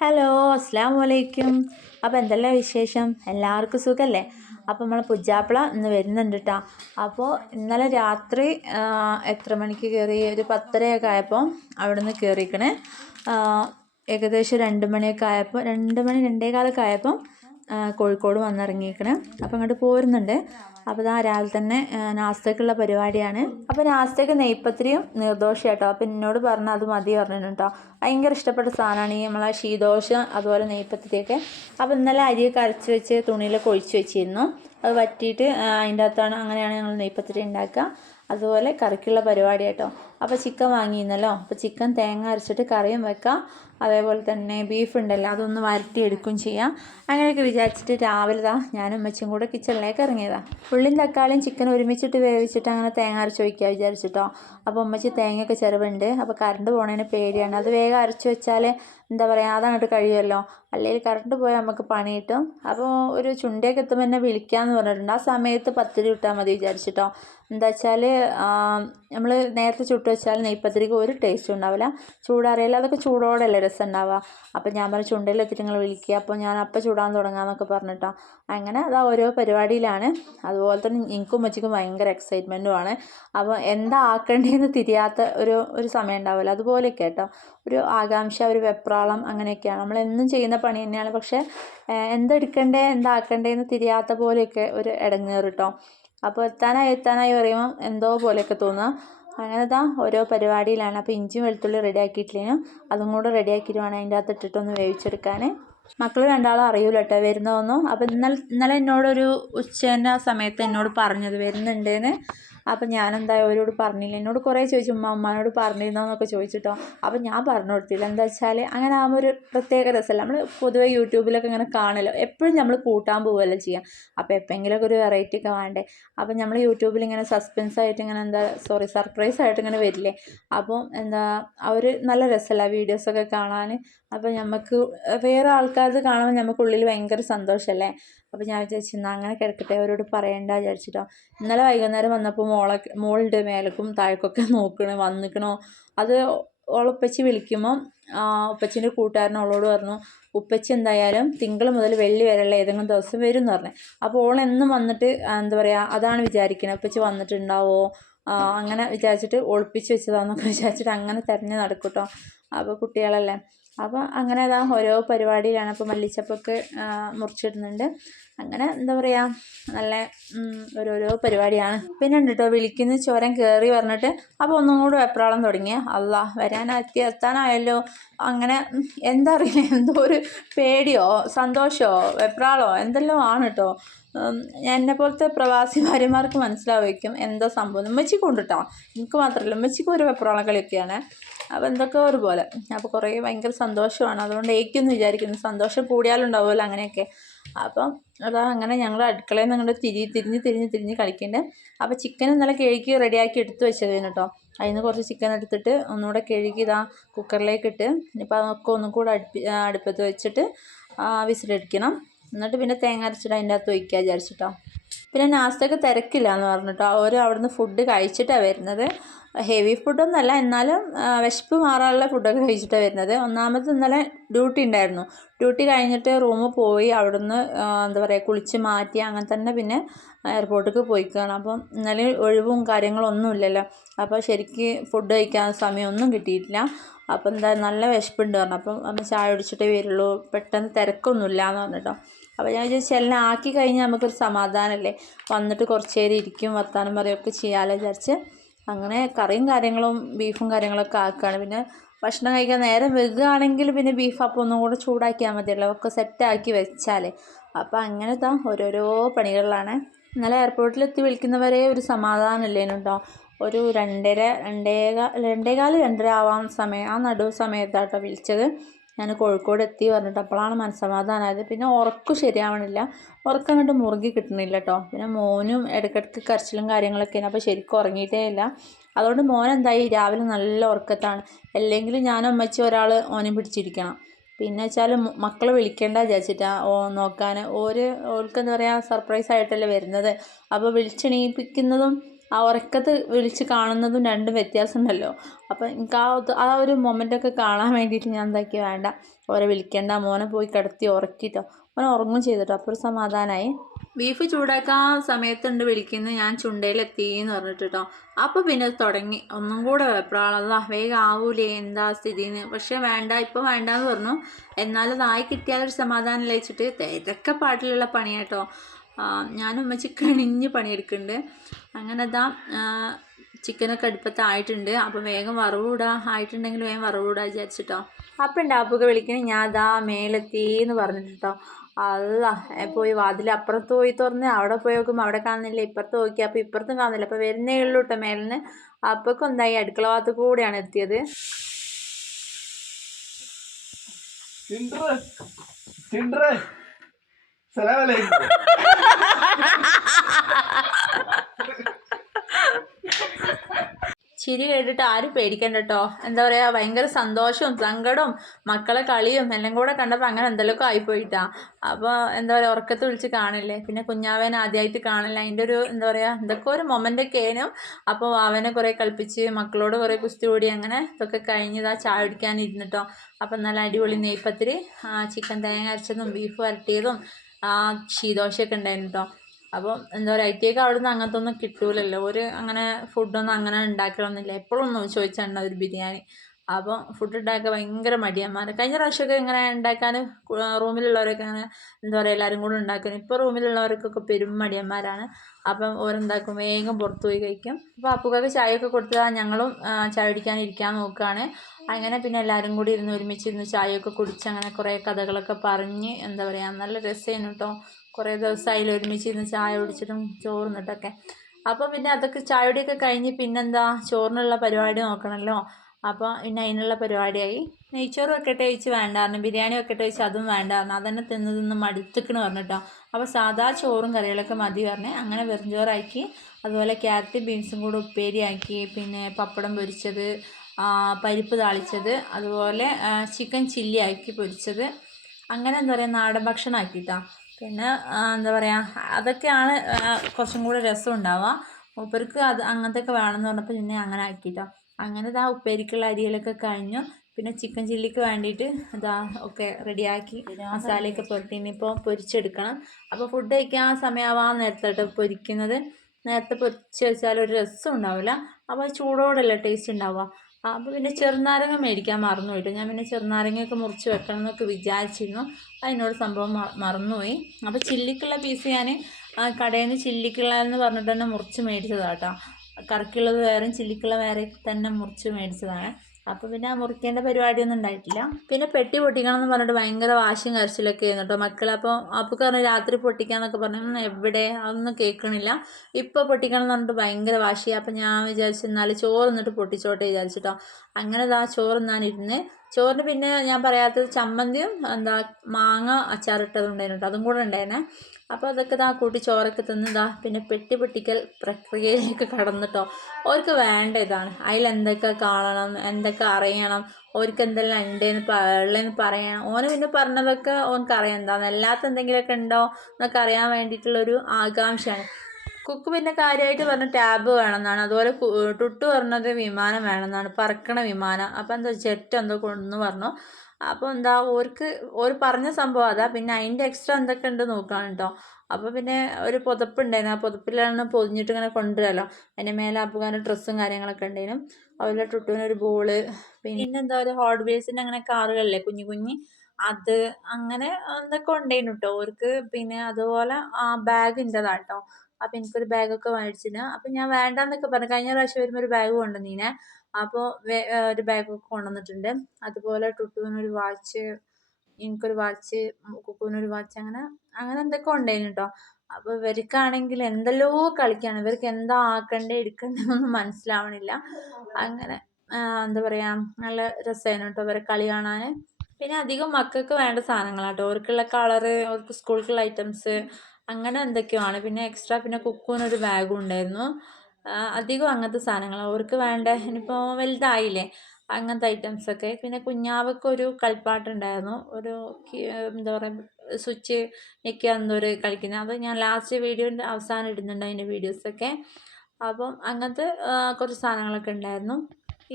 Hello, അസ്സലാമു അലൈക്കും. അപ്പോൾ എന്തെല്ലാം വിശേഷം? എല്ലാവർക്കും സുഖമല്ലേ? അപ്പോൾ നമ്മൾ പുജാപ്പിള ഇന്ന് വരുന്നുണ്ട് കേട്ടോ. അപ്പോൾ ഇന്നലെ രാത്രി എത്ര മണിക്ക് കയറി? ഒരു 10:30 ആയപ്പോൾ അവിടെ നിന്ന് കയറിക്കണേ. ഏകദേശം 2 മണിയൊക്കെ ആയപ്പോൾ 2 മണി 2:15 ആയപ്പോൾ കോഴിക്കോട് വന്നിറങ്ങിയിരിക്കണേ. അപ്പോൾ ഇങ്ങോട്ട് പോരുന്നുണ്ട്. അപ്പോൾ ഇതാ രാവിലെ തന്നെ നാസ്തക്കുള്ള പരിപാടിയാണ്. അപ്പോൾ നാസ്തക്ക് നെയ്പ്പത്തിരിയും നീർദോശ കേട്ടോ. അപ്പോൾ എന്നോട് പറഞ്ഞാൽ അത് മതി പറഞ്ഞു കേട്ടോ. ഭയങ്കര ഇഷ്ടപ്പെട്ട സാധനമാണ് ഈ നമ്മളെ ഷീദോശ അതുപോലെ നെയ്പ്പത്തിരിയൊക്കെ. അപ്പോൾ ഇന്നലെ അരിയൊക്കെ അരച്ച് വെച്ച് തുണിയിലൊക്കെ ഒഴിച്ച് വെച്ചിരുന്നു. അത് വറ്റിയിട്ട് അതിൻ്റെ അകത്താണ് അങ്ങനെയാണ് ഞങ്ങൾ നെയ്പ്പത്തിരി ഉണ്ടാക്കുക. അതുപോലെ കറിക്കുള്ള പരിപാടി കേട്ടോ. അപ്പോൾ ചിക്കൻ വാങ്ങിയിരുന്നല്ലോ. അപ്പോൾ ചിക്കൻ തേങ്ങ അരച്ചിട്ട് കറിയും വെക്കാം. അതേപോലെ തന്നെ ബീഫ് ഉണ്ടല്ലോ അതൊന്ന് വരട്ടിയെടുക്കുകയും ചെയ്യാം. അങ്ങനെയൊക്കെ വിചാരിച്ചിട്ട് രാവിലെ ഞാനും അമ്മച്ചും കൂടെ കിച്ചണിലേക്ക് ഇറങ്ങിയതാണ്. ഉള്ളിയും തക്കാളിയും ചിക്കൻ ഒരുമിച്ചിട്ട് വേവിച്ചിട്ട് അങ്ങനെ തേങ്ങ അരച്ച് വയ്ക്കുക വിചാരിച്ചിട്ടോ. അപ്പോൾ അമ്മച്ചി തേങ്ങയൊക്കെ ചിലവുണ്ട്. അപ്പോൾ കറണ്ട് പോണതിന് പേടിയാണ്. അത് വേഗം അരച്ച് വെച്ചാൽ എന്താ പറയുക അതങ്ങോട്ട് കഴിയുമല്ലോ. അല്ലെങ്കിൽ കറണ്ട് പോയാൽ നമുക്ക് പണി കിട്ടും. അപ്പോൾ ഒരു ചുണ്ടയൊക്കെ എത്തുമ്പോൾ എന്നെ വിളിക്കാമെന്ന് പറഞ്ഞിട്ടുണ്ട്. ആ സമയത്ത് പത്തിരി ഇട്ടാൽ മതി വിചാരിച്ചിട്ടോ. എന്താ വെച്ചാൽ നമ്മൾ നേരത്തെ ചുട്ട് വെച്ചാൽ നെയ്പ്പത്തിരിക്ക് ഒരു ടേസ്റ്റും ഉണ്ടാവില്ല. ചൂടാറിയാൽ അതൊക്കെ ചൂടോടെയല്ലേ രസം ഉണ്ടാവുക. അപ്പോൾ ഞാൻ പറഞ്ഞു ചുണ്ടയിലെത്തിയിട്ട് നിങ്ങൾ വിളിക്കുക. അപ്പോൾ ഞാൻ അപ്പം ചൂടാൻ തുടങ്ങാമെന്നൊക്കെ പറഞ്ഞിട്ടോ. അങ്ങനെ അതാ ഓരോ പരിപാടിയിലാണ്. അതുപോലെ തന്നെ എനിക്കും അമ്മച്ചിക്കും ഭയങ്കര എക്സൈറ്റ്മെൻറ്റുമാണ്. അപ്പോൾ എന്താ ആക്കേണ്ടതെന്ന് തിരിയാത്ത ഒരു സമയം ഉണ്ടാവില്ല. അതുപോലെയൊക്കെ കേട്ടോ. ഒരു ആകാംക്ഷ, ഒരു വെപ്രാളം അങ്ങനെയൊക്കെയാണ്. നമ്മളെന്നും ചെയ്യുന്ന പണി തന്നെയാണ്. പക്ഷേ എന്തെടുക്കണ്ടേ എന്താക്കണ്ടേന്ന് തിരിയാത്ത പോലെയൊക്കെ ഒരു ഇടങ്ങേറ് കേട്ടോ. അപ്പോൾ എത്താനായി പറയുമ്പോൾ എന്തോ പോലെയൊക്കെ തോന്നുക. അങ്ങനെ ഓരോ പരിപാടിയിലാണ്. അപ്പോൾ ഇഞ്ചിയും വെളുത്തുള്ളി റെഡിയാക്കിയിട്ടില്ലേനും അതും കൂടെ റെഡിയാക്കിയിട്ട് വേണം അതിൻ്റെ അകത്ത് ഇട്ടിട്ടൊന്ന് വേവിച്ചെടുക്കാൻ. മക്കൾ രണ്ടാളും അറിയൂല കേട്ടോ വരുന്നതൊന്നും. അപ്പോൾ ഇന്നലെ എന്നോടൊരു ഉച്ചേൻ്റെ ആ സമയത്ത് എന്നോട് പറഞ്ഞത് വരുന്നുണ്ടേന്ന്. അപ്പം ഞാനെന്താ അവരോട് പറഞ്ഞില്ല. എന്നോട് കുറേ ചോദിച്ചു ഉമ്മാനോട് പറഞ്ഞിരുന്നോ എന്നൊക്കെ ചോദിച്ചിട്ടോ. അപ്പം ഞാൻ പറഞ്ഞു കൊടുത്തില്ല. എന്താ വെച്ചാൽ അങ്ങനെ ആകുമ്പോൾ ഒരു പ്രത്യേക രസമല്ല. നമ്മൾ പൊതുവെ യൂട്യൂബിലൊക്കെ ഇങ്ങനെ കാണല്ലോ. എപ്പോഴും നമ്മൾ കൂട്ടാൻ പോവുകയല്ലേ ചെയ്യാം. അപ്പോൾ എപ്പോഴെങ്കിലുമൊക്കെ ഒരു വെറൈറ്റി ഒക്കെ വേണ്ടേ. അപ്പം നമ്മൾ യൂട്യൂബിൽ ഇങ്ങനെ സസ്പെൻസായിട്ട് ഇങ്ങനെ സർപ്രൈസ് ആയിട്ട് ഇങ്ങനെ വരില്ലേ. അപ്പോൾ ആ ഒരു നല്ല രസമല്ല വീഡിയോസൊക്കെ കാണാൻ. അപ്പോൾ നമുക്ക് വേറെ ആൾക്കാരത് കാണുമ്പോൾ നമുക്കുള്ളിൽ ഭയങ്കര സന്തോഷമല്ലേ. അപ്പോൾ ഞാൻ വിചാരിച്ചു എന്നാൽ അങ്ങനെ കിടക്കട്ടെ അവരോട് പറയണ്ട വിചാരിച്ചിട്ടോ. ഇന്നലെ വൈകുന്നേരം വന്നപ്പോൾ മോളുടെ മേലക്കും താഴേക്കൊക്കെ വന്നിക്കണോ. അത് ഉപ്പച്ചി വിളിക്കുമ്പോൾ ഉപ്പച്ചീൻ്റെ കൂട്ടുകാരൻ അവളോട് പറഞ്ഞു ഉപ്പച്ചി എന്തായാലും തിങ്കൾ മുതൽ വെള്ളി വരെയുള്ള ഏതെങ്കിലും ദിവസം വരും എന്ന് പറഞ്ഞു. അപ്പോൾ ഓളെന്നും വന്നിട്ട് എന്താ പറയുക അതാണ് വിചാരിക്കുന്നത് ഉപ്പച്ചി വന്നിട്ടുണ്ടാവോ അങ്ങനെ വിചാരിച്ചിട്ട് ഒളിപ്പിച്ച് വെച്ചതാണെന്നൊക്കെ വിചാരിച്ചിട്ട് അങ്ങനെ തിരഞ്ഞ് നടക്കും കേട്ടോ. അപ്പോൾ കുട്ടികളല്ലേ. അപ്പോൾ അങ്ങനെ ഓരോ പരിപാടിയിലാണ്. അപ്പോൾ മല്ലിച്ചപ്പൊക്കെ മുറിച്ചിടുന്നുണ്ട്. അങ്ങനെ എന്താ പറയുക നല്ല ഓരോരോ പരിപാടിയാണ്. പിന്നെ ഉണ്ട് കേട്ടോ വിളിക്കുന്ന ചുരം കയറി പറഞ്ഞിട്ട്. അപ്പോൾ ഒന്നും കൂടെ വെപ്രാളം തുടങ്ങിയ അല്ലാ എത്താനായല്ലോ. അങ്ങനെ എന്താ അറിയില്ല എന്തോ ഒരു പേടിയോ സന്തോഷമോ വെപ്രാളോ എന്തെല്ലാം ആണ് കേട്ടോ. എന്നെ പോലത്തെ പ്രവാസി ഭാര്യമാർക്ക് മനസ്സിലാവുമായിരിക്കും എന്താ സംഭവം. ഉമ്മച്ചിക്ക് ഉണ്ട് കേട്ടോ. എനിക്ക് മാത്രമല്ല ഉമ്മച്ചിക്കും ഒരു വെപ്രാളം കളിയൊക്കെയാണ്. അപ്പോൾ എന്തൊക്കെ ഒരുപോലെ. അപ്പോൾ കുറേ ഭയങ്കര സന്തോഷമാണ്. അതുകൊണ്ട് ഏക്കൊന്നും വിചാരിക്കുന്നു സന്തോഷം കൂടിയാലുണ്ടാവുമല്ലോ അങ്ങനെയൊക്കെ. അപ്പം അങ്ങനെ ഞങ്ങൾ അടുക്കളയിൽ നിന്ന് അങ്ങോട്ട് തിരിഞ്ഞ് കളിക്കുന്നുണ്ട്. അപ്പോൾ ചിക്കൻ ഇന്നലെ കഴുകി റെഡിയാക്കി എടുത്ത് വെച്ചതായിരുന്നു കേട്ടോ. അതിൽ നിന്ന് കുറച്ച് ചിക്കൻ എടുത്തിട്ട് ഒന്നുകൂടെ കഴുകി കുക്കറിലേക്ക് ഇട്ട് ഇനിയിപ്പോൾ അതൊക്കെ ഒന്നും കൂടെ അടുപ്പത്ത് വെച്ചിട്ട് വിസിലടിക്കണം. എന്നിട്ട് പിന്നെ തേങ്ങ അരച്ചിട്ട് അതിൻ്റെ അകത്ത് ഒഴിക്കുക വിചാരിച്ചിട്ടോ. പിന്നെ നാസ്തക്ക് തിരക്കില്ല എന്ന് പറഞ്ഞിട്ടോ. അവർ അവിടുന്ന് ഫുഡ് കഴിച്ചിട്ടാണ് വരുന്നത്. ഹെവി ഫുഡൊന്നുമല്ല എന്നാലും വിശപ്പ് മാറാനുള്ള ഫുഡൊക്കെ കഴിച്ചിട്ടാണ് വരുന്നത്. ഒന്നാമത് ഇന്നലെ ഡ്യൂട്ടി ഉണ്ടായിരുന്നു. ഡ്യൂട്ടി കഴിഞ്ഞിട്ട് റൂമിൽ പോയി അവിടുന്ന് എന്താ പറയുക കുളിച്ച് മാറ്റി അങ്ങനെ തന്നെ പിന്നെ എയർപോർട്ടിലേക്ക് പോയിക്കാണ്. അപ്പം ഇന്നലെ ഒഴിവും കാര്യങ്ങളും ഒന്നും ഇല്ലല്ലോ. അപ്പോൾ ശരിക്ക് ഫുഡ് കഴിക്കാൻ സമയമൊന്നും കിട്ടിയിട്ടില്ല. അപ്പോൾ നല്ല വിശപ്പുണ്ട് പറഞ്ഞു. അപ്പം ചായ കുടിച്ചിട്ടേ വരുള്ളൂ പെട്ടെന്ന് തിരക്കൊന്നുമില്ല എന്ന് പറഞ്ഞിട്ടോ. അപ്പോൾ ഞാൻ വിചാരിച്ചു എല്ലാം ആക്കി കഴിഞ്ഞാൽ നമുക്കൊരു സമാധാനമല്ലേ. വന്നിട്ട് കുറച്ച് നേരം ഇരിക്കും വർത്താനം പറയുകയൊക്കെ ചെയ്യാമല്ലോ വിചാരിച്ച് അങ്ങനെ കറിയും കാര്യങ്ങളും ബീഫും കാര്യങ്ങളൊക്കെ ആക്കുകയാണ്. പിന്നെ ഭക്ഷണം കഴിക്കാൻ നേരം വെക്കുകയാണെങ്കിൽ പിന്നെ ബീഫ് അപ്പം ഒന്നും കൂടെ ചൂടാക്കിയാൽ മതിയല്ലോ. ഒക്കെ സെറ്റാക്കി വെച്ചാൽ. അപ്പോൾ അങ്ങനെ ഓരോരോ പണികളിലാണ്. ഇന്നലെ എയർപോർട്ടിലെത്തി വിളിക്കുന്നവരെ ഒരു സമാധാനമില്ലേനു കേട്ടോ. ഒരു 2:15 ആവാൻ സമയം ആ നടുവ് സമയത്താട്ടോ വിളിച്ചത്. ഞാൻ കോഴിക്കോട് എത്തി പറഞ്ഞിട്ട് അപ്പോഴാണ് മനസ്സമാധാനമായത്. പിന്നെ ഉറക്കം ശരിയാവണില്ല. ഉറക്കം അങ്ങോട്ട് മുറുകി കിട്ടണില്ല കേട്ടോ. പിന്നെ മോനും ഇടയ്ക്കിടയ്ക്ക് കരച്ചിലും കാര്യങ്ങളൊക്കെയാണ്. അപ്പോൾ ശരിക്കും ഉറങ്ങിയിട്ടേ ഇല്ല. അതുകൊണ്ട് മോനെന്തായി രാവിലെ നല്ല ഉറക്കത്താണ്. അല്ലെങ്കിലും ഞാനും അമ്മച്ചി ഒരാൾ ഓനെ പിടിച്ചിരിക്കണം. പിന്നെ വെച്ചാൽ മക്കളെ വിളിക്കേണ്ട വിചാരിച്ചിട്ടാണ് നോക്കാൻ. ഓർക്ക് എന്താ പറയുക സർപ്രൈസ് ആയിട്ടല്ലേ വരുന്നത്. അപ്പോൾ വിളിച്ചെണീപ്പിക്കുന്നതും ആ ഉറക്കത്ത് വിളിച്ച് കാണുന്നതും രണ്ടും വ്യത്യാസമുണ്ടല്ലോ. അപ്പോൾ എനിക്ക് ആ ഒരു മൊമെൻ്റൊക്കെ കാണാൻ വേണ്ടിയിട്ട് ഞാൻ എന്താക്കി, വേണ്ട ഓരെ വിളിക്കേണ്ട, മോനെ പോയി കിടത്തി ഉറക്കിട്ടോ, മോനെ ഉറങ്ങും ചെയ്തിട്ടോ. അപ്പോൾ ഒരു സമാധാനമായി. ബീഫ് ചൂടാക്കാൻ സമയത്തുണ്ട് വിളിക്കുന്നത്, ഞാൻ ചുണ്ടയിലെത്തിയെന്ന് പറഞ്ഞിട്ട് കേട്ടോ. അപ്പോൾ പിന്നെ തുടങ്ങി ഒന്നും കൂടെ വെപ്രാളല്ല, വേഗം ആവൂലേ എന്താ സ്ഥിതിന്ന്. പക്ഷേ വേണ്ട, ഇപ്പോൾ വേണ്ടാന്ന് പറഞ്ഞു. എന്നാലും അതായി കിട്ടിയാലൊരു സമാധാനം വെച്ചിട്ട് തിരക്കപ്പാട്ടിലുള്ള പണിയാട്ടോ. ഞാനും ഉമ്മച്ചി കണിഞ്ഞ് പണിയെടുക്കുന്നുണ്ട്. അങ്ങനെ ഇതാ ചിക്കനൊക്കെ അടുപ്പത്തായിട്ടുണ്ട്. അപ്പോൾ വേഗം വറവിടാ, ആയിട്ടുണ്ടെങ്കിൽ വേഗം വറവിടാ വിചാരിച്ചിട്ടോ. അപ്പം ഉണ്ട് അപ്പൊക്കെ വിളിക്കണേ, ഞാൻ അതാ മേലെത്തിന്ന് പറഞ്ഞിട്ടോ. അല്ല പോയി വാതിൽ അപ്പുറത്ത് പോയി തുറന്ന് അവിടെ പോയി നോക്കുമ്പോൾ അവിടെ കാണുന്നില്ല, ഇപ്പുറത്ത് നോക്കി അപ്പോൾ ഇപ്പുറത്തും കാണുന്നില്ല. അപ്പോൾ വരുന്നേ ഉള്ളൂ കേട്ടോ മേലിന്. അപ്പൊക്കെ എന്തായി, അടുക്കള ഭാഗത്ത് കൂടെയാണ് എത്തിയത്. ചിരി കേട്ടിട്ട് ആരും പേടിക്കണ്ട കേട്ടോ. എന്താ പറയുക, ഭയങ്കര സന്തോഷവും സങ്കടവും മക്കളെ കളിയും എല്ലാം കൂടെ കണ്ടപ്പോൾ അങ്ങനെ എന്തെങ്കിലുമൊക്കെ ആയിപ്പോയിട്ടാ. അപ്പോൾ എന്താ പറയുക, ഉറക്കത്ത് വിളിച്ച് കാണില്ലേ, പിന്നെ കുഞ്ഞാവേനെ ആദ്യമായിട്ട് കാണില്ല. അതിൻ്റെ ഒരു എന്താ പറയുക, എന്തൊക്കെ ഒരു മൊമെൻ്റൊക്കെ ആയിരുന്നു. അപ്പോൾ അവനെ കുറേ കളിപ്പിച്ച് മക്കളോട് കുറേ കുസ്തി കൂടി, അങ്ങനെ ഇതൊക്കെ കഴിഞ്ഞതാ ചായ കുടിക്കാനിരുന്നിട്ടോ. അപ്പം നല്ല അടിപൊളി നെയ്പ്പത്തിരി, ചിക്കൻ തേങ്ങ അരച്ചതും ബീഫ് വരട്ടിയതും ശീദോശയൊക്കെ ഉണ്ടായിരുന്നു കേട്ടോ. അപ്പോൾ എന്താ പറയുക, ഐറ്റേക്ക് അവിടെ നിന്ന് അങ്ങനത്തെ ഒന്നും കിട്ടൂലല്ലോ. ഒരു അങ്ങനെ ഫുഡൊന്നും അങ്ങനെ ഉണ്ടാക്കലൊന്നുമില്ല. എപ്പോഴും ഒന്നും ചോദിച്ചാൽ ഒരു ബിരിയാണി. അപ്പോൾ ഫുഡ് ഉണ്ടാക്കാൻ ഭയങ്കര മടിയന്മാർ. കഴിഞ്ഞ പ്രാവശ്യമൊക്കെ ഇങ്ങനെ ഉണ്ടാക്കാൻ റൂമിലുള്ളവരൊക്കെ അങ്ങനെ എന്താ പറയുക എല്ലാവരും കൂടെ ഉണ്ടാക്കും. ഇപ്പോൾ റൂമിലുള്ളവർക്കൊക്കെ പെരും മടിയന്മാരാണ്. അപ്പം ഓരെന്താക്കും, വേഗം പുറത്ത് പോയി കഴിക്കും. അപ്പോൾ അപ്പുകൊക്കെ ചായയൊക്കെ കൊടുത്താൽ ഞങ്ങളും ചായ കുടിക്കാനിരിക്കാൻ നോക്കുകയാണ്. അങ്ങനെ പിന്നെ എല്ലാവരും കൂടി ഇരുന്ന് ഒരുമിച്ചിരുന്ന് ചായയൊക്കെ കുടിച്ച് അങ്ങനെ കുറേ കഥകളൊക്കെ പറഞ്ഞ് എന്താ പറയുക, നല്ല രസമായിരുന്നു കേട്ടോ. കുറേ ദിവസമായില്ല ഒരുമിച്ചിരുന്ന് ചായ കുടിച്ചിട്ടും ചോറുന്നിട്ടൊക്കെ. അപ്പോൾ പിന്നെ അതൊക്കെ ചായയുടെയൊക്കെ കഴിഞ്ഞ് പിന്നെന്താ ചോറിനുള്ള പരിപാടി നോക്കണമല്ലോ. അപ്പോൾ പിന്നെ അതിനുള്ള പരിപാടിയായി. നെയ്ച്ചോറ് വെക്കട്ടെ ചോദിച്ച് വേണ്ടായിരുന്നു, ബിരിയാണി വെക്കട്ടെ ചോദിച്ചാൽ അതും വേണ്ടായിരുന്നു. അതന്നെ തിന്ന് മടുത്തിക്കണ് പറഞ്ഞിട്ടോ. അപ്പോൾ സാധാ ചോറും കറികളൊക്കെ മതി പറഞ്ഞ് അങ്ങനെ വെറുംചോറാക്കി. അതുപോലെ ക്യാരറ്റും ബീൻസും കൂടെ ഉപ്പേരിയാക്കി. പിന്നെ പപ്പടം പൊരിച്ചത്, പരിപ്പ് താളിച്ചത്, അതുപോലെ ചിക്കൻ ചില്ലി ആക്കി പൊരിച്ചത്. അങ്ങനെ എന്താ പറയുക, നാടൻ ഭക്ഷണം ആക്കിയിട്ടാണ്. പിന്നെ എന്താ പറയുക, അതൊക്കെയാണ് കുറച്ചും കൂടെ രസം ഉണ്ടാവുക. മൂപ്പർക്ക് അത് അങ്ങനത്തെയൊക്കെ വേണമെന്ന് പറഞ്ഞപ്പോൾ പിന്നെ അങ്ങനെ ആക്കിയിട്ടോ. അങ്ങനെ ഇതാ ഉപ്പേരിക്കുള്ള അരികളൊക്കെ കഴിഞ്ഞു. പിന്നെ ചിക്കൻ ചില്ലിക്ക് വേണ്ടിയിട്ട് ഇതാ ഒക്കെ റെഡിയാക്കി മസാലയൊക്കെ പുരട്ടി ഇനിയിപ്പോൾ പൊരിച്ചെടുക്കണം. അപ്പോൾ ഫുഡ് കഴിക്കാൻ സമയമാവാൻ നേരത്തോട്ട് പൊരിക്കുന്നത്. നേരത്തെ പൊരിച്ച് വെച്ചാൽ ഒരു രസം ഉണ്ടാവില്ല. അപ്പോൾ ചൂടോടല്ല ടേസ്റ്റ് ഉണ്ടാവുക. അപ്പോൾ പിന്നെ ചെറുനാരങ്ങ മേടിക്കാൻ മറന്നു പോയിട്ട്, ഞാൻ പിന്നെ ചെറുനാരങ്ങയൊക്കെ മുറിച്ച് വെക്കണം എന്നൊക്കെ വിചാരിച്ചിരുന്നു. അതിനോട് സംഭവം മറന്നുപോയി. അപ്പോൾ ചില്ലിക്കുള്ള പീസ് ഞാൻ കടയിൽ നിന്ന് ചില്ലിക്കുള്ളതെന്ന് പറഞ്ഞിട്ട് തന്നെ മുറിച്ച് മേടിച്ചതാണ് കേട്ടോ. കറിക്കുള്ളത് വേറെയും ചില്ലിക്കുള്ള വേറെ തന്നെ മുറിച്ച് മേടിച്ചതാണ്. അപ്പോൾ പിന്നെ മുറിക്കേണ്ട പരിപാടിയൊന്നും ഉണ്ടായിട്ടില്ല. പിന്നെ പെട്ടി പൊട്ടിക്കണം എന്ന് പറഞ്ഞിട്ട് ഭയങ്കര വാശിയും കരച്ചിലൊക്കെ ആയിരുന്നു കേട്ടോ മക്കൾ. അപ്പോൾ അപ്പൊക്കെ പറഞ്ഞു രാത്രി പൊട്ടിക്കാന്നൊക്കെ പറഞ്ഞു. എവിടെ അതൊന്നും കേൾക്കണില്ല. ഇപ്പോൾ പൊട്ടിക്കണം എന്ന് പറഞ്ഞിട്ട് ഭയങ്കര വാശി. അപ്പം ഞാൻ വിചാരിച്ചു എന്നാൽ ചോറ് നിന്നിട്ട് പൊട്ടിച്ചോട്ടെ വിചാരിച്ചിട്ടോ. അങ്ങനെ ഇതാ ചോറ് തിന്നാനിരുന്ന്. ചോറിന് പിന്നെ ഞാൻ പറയാത്തത് ചമ്മന്തിയും എന്താ മാങ്ങ അച്ചാറിട്ടതുണ്ടായിരുന്നു കേട്ടോ, അതും കൂടെ ഉണ്ടായിരുന്നേ. അപ്പോൾ അതൊക്കെ ഇതാ കൂട്ടി ചോറൊക്കെ തിന്നതാ. പിന്നെ പെട്ടി പൊട്ടിക്കൽ പ്രക്രിയയിലേക്ക് കടന്നിട്ടോ. അവർക്ക് വേണ്ട ഇതാണ്, അതിലെന്തൊക്കെ കാണണം, എന്തൊക്കെ അറിയണം, അവർക്ക് എന്തെല്ലാം ഉണ്ടെന്ന് ഉള്ളതെന്ന് പറയണം. ഓന് പിന്നെ പറഞ്ഞതൊക്കെ ഓനക്ക് അറിയാം, എന്താണെന്ന് അല്ലാത്ത എന്തെങ്കിലുമൊക്കെ ഉണ്ടോ എന്നൊക്കെ അറിയാൻ വേണ്ടിയിട്ടുള്ളൊരു ആകാംക്ഷയാണ്. കുക്ക് പിന്നെ കാര്യമായിട്ട് പറഞ്ഞ ടാബ് വേണമെന്നാണ്. അതുപോലെ ടുട്ടു പറഞ്ഞത് വിമാനം വേണമെന്നാണ്, പറക്കണ വിമാനം. അപ്പോൾ എന്താ ജെറ്റ് എന്തോ കൊണ്ടെന്ന് പറഞ്ഞു. അപ്പോൾ എന്താ ഓർ പറഞ്ഞ സംഭവം അതാ. പിന്നെ അതിൻ്റെ എക്സ്ട്രാ എന്തൊക്കെ ഉണ്ട് നോക്കുകയാണ് കേട്ടോ. അപ്പോൾ പിന്നെ ഒരു പുതപ്പുണ്ടായിരുന്നു, ആ പുതപ്പിലാണ് പൊതിഞ്ഞിട്ട് ഇങ്ങനെ കൊണ്ടുവരാമല്ലോ. അതിൻ്റെ മേലെ അപ്പുകാരുടെ ഡ്രസ്സും കാര്യങ്ങളൊക്കെ ഉണ്ടായിരുന്നു. അതുപോലെ ടുട്ടുവിനൊരു ബോള്, പിന്നെ എന്താ ഒരു ഹോട്ട് വീൽസിൻ്റെ അങ്ങനെ കാറുകളില്ലേ കുഞ്ഞു കുഞ്ഞ്, അത് അങ്ങനെ എന്തൊക്കെ ഉണ്ടായിരുന്നു കേട്ടോ ഓർക്ക്. പിന്നെ അതുപോലെ ബാഗിൻ്റെതാട്ടോ. അപ്പോൾ എനിക്കൊരു ബാഗൊക്കെ മേടിച്ചിന്. അപ്പോൾ ഞാൻ വേണ്ടാന്നൊക്കെ പറഞ്ഞു. കഴിഞ്ഞ പ്രാവശ്യം വരുമ്പോൾ ഒരു ബാഗ് കൊണ്ടുവന്നീനെ. അപ്പോൾ ഒരു ബാഗൊക്കെ കൊണ്ടുവന്നിട്ടുണ്ട്. അതുപോലെ ടുട്ടുവിനൊരു വാച്ച്, എനിക്കൊരു വാച്ച്, കുക്കുവിനൊരു വാച്ച്, അങ്ങനെ അങ്ങനെ എന്തൊക്കെ ഉണ്ടായിരുന്നു കേട്ടോ. അപ്പോൾ ഇവർക്കാണെങ്കിൽ എന്തെല്ലോ കളിക്കാണ്. ഇവർക്ക് എന്താ ആക്കണ്ടേ എടുക്കണ്ടേന്നൊന്നും മനസ്സിലാവണില്ല. അങ്ങനെ എന്താ പറയുക, നല്ല രസമായിരുന്നു കേട്ടോ ഇവരെ കളി കാണാൻ. പിന്നെ അധികം മക്കൾക്ക് വേണ്ട സാധനങ്ങളാട്ടോ. അവർക്കുള്ള കളറ്, അവർക്ക് സ്കൂളിലേക്കുള്ള ഐറ്റംസ്, അങ്ങനെ എന്തൊക്കെയാണ്. പിന്നെ എക്സ്ട്രാ പിന്നെ കുക്കുവിനൊരു ബാഗും ഉണ്ടായിരുന്നു. അധികം അങ്ങനത്തെ സാധനങ്ങൾ അവർക്ക് വേണ്ട. ഇനിയിപ്പോൾ വലുതായില്ലേ, അങ്ങനത്തെ ഐറ്റംസൊക്കെ. പിന്നെ കുഞ്ഞാവക്കൊരു കളിപ്പാട്ടുണ്ടായിരുന്നു, ഒരു എന്താ പറയുക സ്വിച്ച് ഞെക്കിയാൽ എന്തോ ഒരു കളിക്കുന്നത്. അത് ഞാൻ ലാസ്റ്റ് വീഡിയോൻ്റെ അവസാനം ഇടുന്നുണ്ട് അതിൻ്റെ വീഡിയോസൊക്കെ. അപ്പം അങ്ങനത്തെ കുറച്ച് സാധനങ്ങളൊക്കെ ഉണ്ടായിരുന്നു.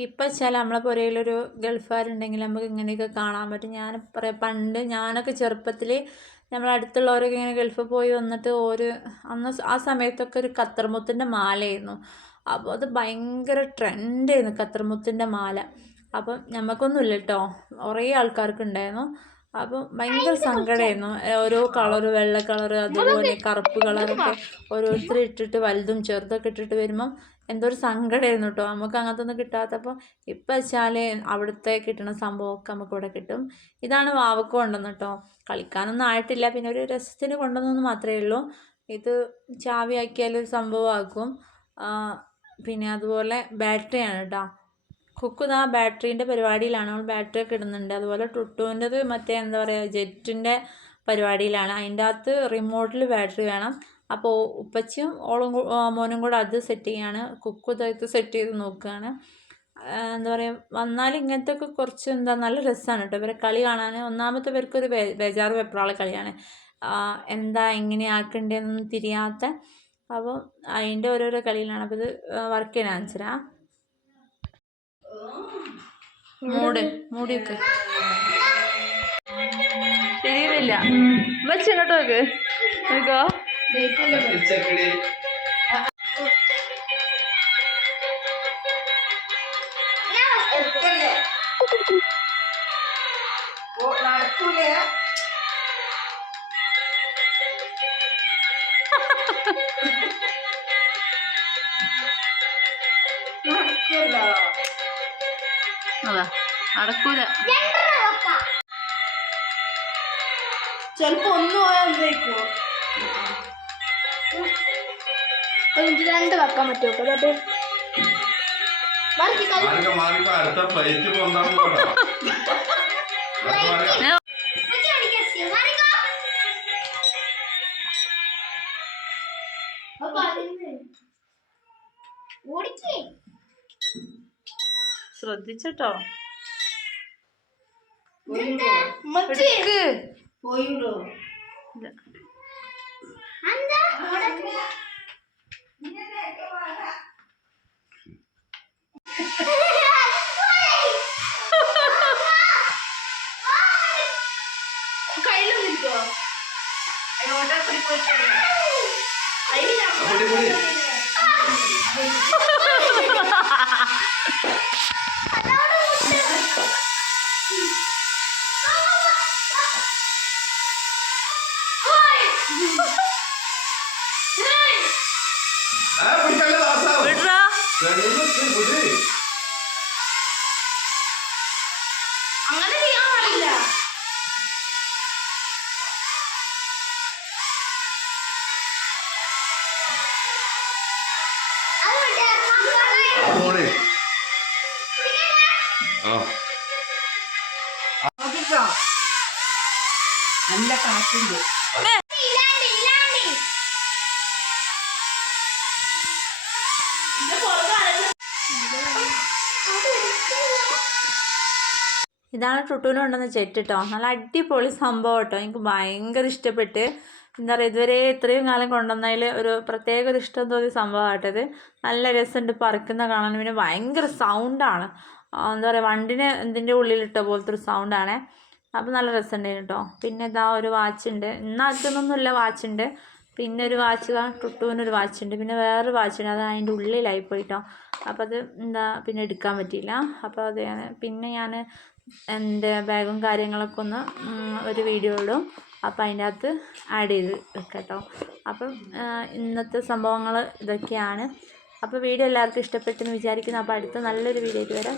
ഇപ്പം വെച്ചാൽ നമ്മളെ പുരയിലൊരു ഗൾഫുകാരുണ്ടെങ്കിൽ നമുക്ക് ഇങ്ങനെയൊക്കെ കാണാൻ പറ്റും. ഞാൻ പറയാം, പണ്ട് ഞാനൊക്കെ ചെറുപ്പത്തിൽ നമ്മളടുത്തുള്ളവരൊക്കെ ഇങ്ങനെ ഗൾഫിൽ പോയി വന്നിട്ട് അന്ന് ആ സമയത്തൊക്കെ ഒരു കത്തർമുത്തിൻ്റെ മാലയായിരുന്നു. അപ്പോൾ അത് ഭയങ്കര ട്രെൻഡായിരുന്നു കത്തർമുത്തിൻ്റെ മാല. അപ്പം നമുക്കൊന്നുമില്ല കേട്ടോ, കുറേ ആൾക്കാർക്ക് ഉണ്ടായിരുന്നു. അപ്പം ഭയങ്കര സങ്കടമായിരുന്നു. ഓരോ കളറ്, വെള്ള കളറ്, അതുപോലെ കറുപ്പ് കളറൊക്കെ ഓരോരുത്തർ ഇട്ടിട്ട് വലുതും ചെറുതൊക്കെ ഇട്ടിട്ട് വരുമ്പം എന്തോ ഒരു സങ്കടമായിരുന്നു കേട്ടോ. നമുക്ക് അങ്ങനത്തെ ഒന്നും കിട്ടാത്തപ്പോൾ ഇപ്പം വെച്ചാൽ അവിടുത്തെ കിട്ടുന്ന സംഭവമൊക്കെ നമുക്ക് ഇവിടെ കിട്ടും. ഇതാണ് വാവക്ക് കൊണ്ടുവന്ന് കേട്ടോ. കളിക്കാനൊന്നും ആയിട്ടില്ല, പിന്നെ ഒരു രസത്തിന് കൊണ്ടുവന്നെന്ന് മാത്രമേ ഉള്ളൂ. ഇത് ചാവിയാക്കിയാൽ ഒരു സംഭവമാക്കും. പിന്നെ അതുപോലെ ബാറ്ററിയാണ് കേട്ടോ. കുക്കുതാ ബാറ്ററീൻ്റെ പരിപാടിയിലാണ്, നമ്മൾ ബാറ്ററി ഒക്കെ ഇടുന്നുണ്ട്. അതുപോലെ ടുട്ടുവിൻ്റെത് മറ്റേ എന്താ പറയുക, ജെറ്റിൻ്റെ പരിപാടിയിലാണ്. അതിൻ്റെ അകത്ത് റിമോട്ടിൽ ബാറ്ററി വേണം. അപ്പോൾ ഉപ്പച്ചിയും മോനും കൂടെ അത് സെറ്റ് ചെയ്യാണ്. കുക്കുതായിട്ട് സെറ്റ് ചെയ്ത് നോക്കുകയാണ്. എന്താ പറയുക, വന്നാൽ ഇങ്ങനത്തെ ഒക്കെ കുറച്ച് നല്ല രസമാണ് കേട്ടോ ഇവരെ കളി കാണാൻ. ഒന്നാമത്തെ പേർക്കൊരു ബേജാറ് വെപ്രാള കളിയാണ്, എന്താ എങ്ങനെയാക്കണ്ടേന്നൊന്നും തിരിയാത്ത. അപ്പോൾ അതിൻ്റെ ഓരോരോ കളിയിലാണ്. അപ്പോൾ ഇത് വർക്ക് ചെയ്യാൻ ആൻസറാ. മൂടിയൊക്കെ ശരിയില്ല. വെച്ച് ഇങ്ങോട്ട് നോക്ക്, നോക്കോ. നടക്കൂലേ അതാ നടക്കൂല. ചെലപ്പോ ഒന്നു പോയാൽ എന്തായിക്കോ, രണ്ട് വെക്കാൻ പറ്റുമോ? അതെ ശ്രദ്ധിച്ചട്ടോ. പോയിടോ കയ്യിലൊന്നിരിക്കോ. അങ്ങനെ ചെയ്യാൻ പാടില്ല. നല്ല കാറ്റുണ്ട്. ഇതാണ് ടുട്ടുവിന് കൊണ്ടുവന്ന ചെറ്റ് കേട്ടോ. നല്ല അടിപൊളി സംഭവം കേട്ടോ. എനിക്ക് ഭയങ്കര ഇഷ്ടപ്പെട്ട്. എന്താ പറയുക, ഇതുവരെ ഇത്രയും കാലം കൊണ്ടുവന്നതിൽ ഒരു പ്രത്യേക ഒരു ഇഷ്ടം തോന്നിയ സംഭവമായിട്ടത്. നല്ല രസമുണ്ട് പറക്കുന്ന കാണാൻ. പിന്നെ ഭയങ്കര സൗണ്ടാണ്. എന്താ പറയുക, വണ്ടിനെ ഇതിൻ്റെ ഉള്ളിലിട്ട പോലത്തെ ഒരു സൗണ്ടാണ്. അപ്പോൾ നല്ല രസമുണ്ടായിരുന്നു കേട്ടോ. പിന്നെ ഇതാ ഒരു വാച്ചുണ്ട്. ഇന്നാക്കുന്നൊന്നുമില്ല, വാച്ചുണ്ട്. പിന്നെ ഒരു വാച്ച്, ടുട്ടുവിനൊരു വാച്ചുണ്ട്. പിന്നെ വേറൊരു വാച്ചുണ്ട്, അത് അതിൻ്റെ ഉള്ളിലായി പോയിട്ടോ. അപ്പോൾ അത് പിന്നെ എടുക്കാൻ പറ്റിയില്ല. അപ്പോൾ അത് പിന്നെ ഞാൻ എൻ്റെ ബാഗും കാര്യങ്ങളൊക്കെ ഒന്ന് ഒരു വീഡിയോ ഇടും. അപ്പോൾ അതിൻ്റെ അകത്ത് ആഡ് ചെയ്ത് വെക്കാം കേട്ടോ. അപ്പം ഇന്നത്തെ സംഭവങ്ങൾ ഇതൊക്കെയാണ്. അപ്പോൾ വീഡിയോ എല്ലാവർക്കും ഇഷ്ടപ്പെട്ടെന്ന് വിചാരിക്കുന്നു. അപ്പോൾ അടുത്ത നല്ലൊരു വീഡിയോ ആയിട്ട് വരാം.